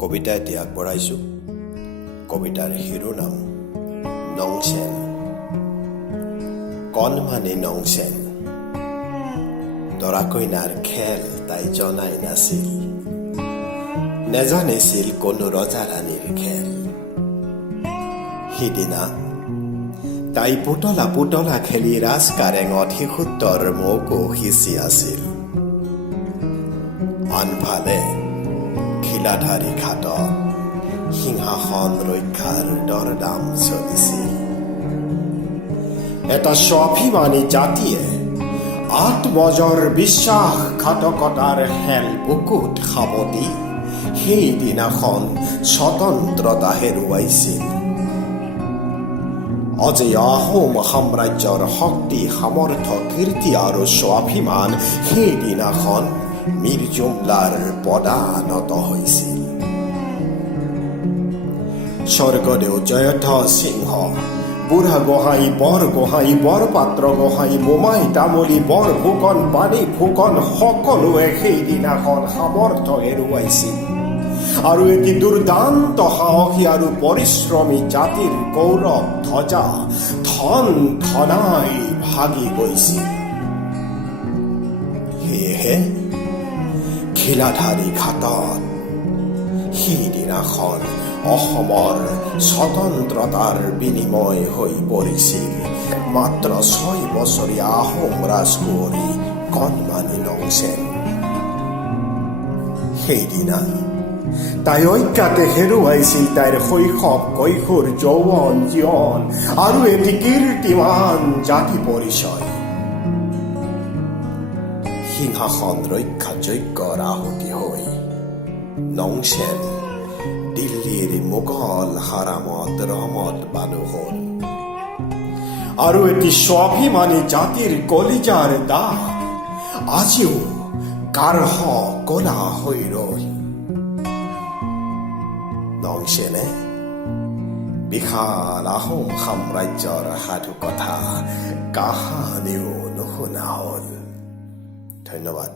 কবিতা এতিয়া আগবঢ়াইছোঁ। কবিতাৰ শিৰোনাম নংচেন। কণমানি নংচেন, দৰা কইনাৰ খেল তাই জনাই নাছিল, নেজানিছিল কোনো ৰজা ৰাণীৰ খেল। সিদিনা তাই পুতলা পুতলা খেলি ৰাজকাৰেঙত শিশুত্বৰ মৌকো সিঁচি আছিল। আনফালে খিলাধাৰী ঘাটত সিংহাসন ৰক্ষাৰ দৰদাম চলিছিল। এটা স্বাভিমানী জাতিয়ে আত্মজৰ বিশ্বাসঘাতকতাৰ হেল বুকুত সাৱটি সেইদিনাখন স্বতন্ত্ৰতা হেৰুৱাইছিল। আজি আহোম সাম্ৰাজ্যৰ শক্তি সামৰ্থ্য কীৰ্তি আৰু স্বাভিমান সেইদিনাখন মীৰ জুমলাৰ পদানত হৈছিল। স্বৰ্গদেউ জয়ধ্বজ সিংহ, বুঢ়া গোহাঁই, বৰপাত্ৰ গোহাঁই, মোমাই তামুলী, বৰ ফুকন, পানী ফুকন সকলোৱে সেইদিনাখন সামৰ্থ্য হেৰুৱাইছিল আৰু এটি দুৰ্দান্ত সাহসী আৰু পৰিশ্ৰমী জাতিৰ গৌৰৱ ধ্বজা ধন ধনাই ভাগি গৈছিল। সেয়েহে খিলাধাৰী ঘাটত সেইদিনাখন অসমৰ স্বতন্ত্ৰতাৰ বিনিময় হৈ পৰিছিল মাত্ৰ 6 বছৰীয়া আহোম ৰাজকুঁৱৰী কণমানি নংচেন। সেইদিনা তাই অজ্ঞাতে হেৰুৱাইছিল তাইৰ শৈশৱ, কৈশোৰ, যৌৱন, জীৱন আৰু এটি কীৰ্তিমান জাতি পৰিচয়। সিংহাসন ৰক্ষাযজ্ঞৰ আহুতি হৈ নংচেন দিল্লীৰ মোগল হাৰামত ৰমত বানু হ'ল আৰু এটি স্বাভিমানী জাতিৰ কলিজাৰ দাগ আজিও গাঢ় কলা হৈ ৰল। নংচেনে বিশাল আহোম সাম্ৰাজ্যৰ সাধু কথা কাহানিও নুশুনা হ'ল। ধন্যবাদ।